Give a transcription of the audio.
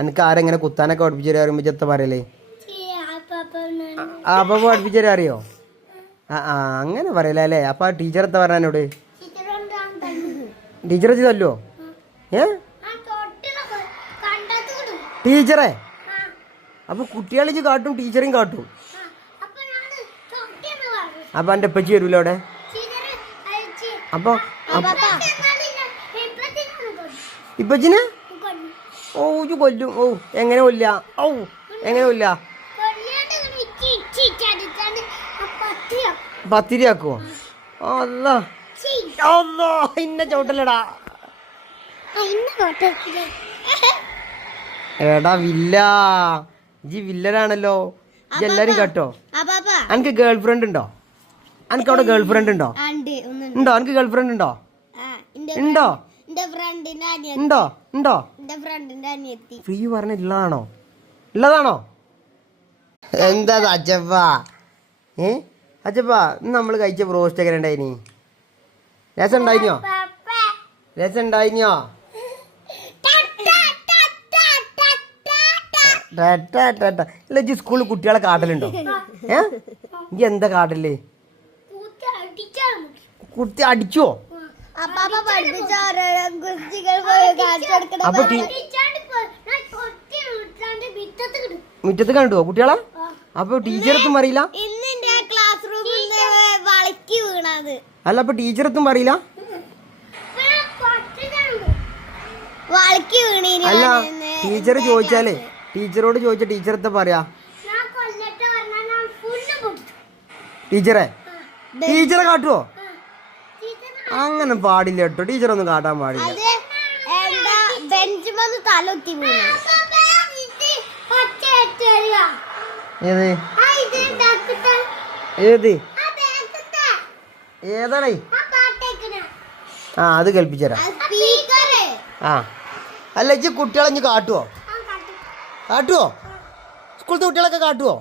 എനിക്ക് ആരെങ്ങനെ കുത്താനൊക്കെ പഠിപ്പിച്ചു തരാൻ പറയുമ്പോൾ ചെത്ത പറയലേ അപ്പൊ പഠിപ്പിച്ചു തരാൻ അറിയോ? ആ അങ്ങനെ പറയല അല്ലേ? അപ്പൊ ആ ടീച്ചർ എത്താ പറഞ്ഞ എന്നോട്? ടീച്ചറെ തല്ലോ? ടീച്ചറെ അപ്പൊ കുട്ടികളെ കാട്ടും ടീച്ചറേയും കാട്ടും. അപ്പൊ എന്റെ ഉപ്പച്ചി വരൂല അവിടെ? അപ്പൊ ഇപ്പച്ചിനെ ഓ കൊല്ലും. ഓ എങ്ങനെ കൊല്ല? ഓ എങ്ങനെ കൊല്ല? പത്തിരിയാക്കുവോ? അല്ലാ ഇന്ന ചോട്ടല്ലടാ. എടാ വില്ല, ഇജ്ജ് വില്ലനാണല്ലോ. ഇജ്ജ് എല്ലാരും കേട്ടോ. എനിക്ക് ഗേൾ ഫ്രണ്ട് ഉണ്ടോ? എനിക്ക് അവിടെ ഗേൾ ഫ്രണ്ട് ഉണ്ടോ? ഉണ്ടോ? എനിക്ക് ഗേൾ ഫ്രണ്ട് ഉണ്ടോ? ഉണ്ടോ? ഉണ്ടോ? ഉണ്ടോ? ഫ്രീ പറഞ്ഞ ഉള്ളതാണോ? ഉള്ളതാണോ? എന്താ അച്ചപ്പാ? അച്ചപ്പാ ഇന്ന് നമ്മൾ കഴിച്ച ബ്രോസ്റ്റ് എങ്ങനെ ഉണ്ടായിനി? രസം ഉണ്ടായിനോ? രസം ഉണ്ടായിനോ? ഇല്ല ഇജ്ജ് സ്കൂളിൽ കുട്ടികളെ കാട്ടലുണ്ടോ? ഇജ്ജ് എന്താ കാട്ടല്? കുട്ടി അടിച്ചോ? അപ്പൊ മുറ്റത്ത് കണ്ടുവോ കുട്ടികളെ? അപ്പൊ ടീച്ചറെത്തും അറിയില്ല? അല്ല അപ്പൊ ടീച്ചറെത്തും അറിയില്ല? അല്ല ടീച്ചർ ചോദിച്ചാലേ, ടീച്ചറോട് ചോദിച്ച ടീച്ചറെത്താ പറയാ? ടീച്ചറെ ടീച്ചറെ കാട്ടുവോ? അങ്ങനെ പാടില്ല കേട്ടോ, ടീച്ചറൊന്നും കാട്ടാൻ പാടില്ല. ഏത് ഏത് ഏതാണേ? ആ അത് കേൾപ്പിച്ചരാ. ആ അല്ല ഇജ്ജ് കുട്ടികളെ ഇഞ്ഞ് കാട്ടുവോ? കാട്ടുവോ? സ്കൂളത്തെ കുട്ടികളൊക്കെ കാട്ടുവോ?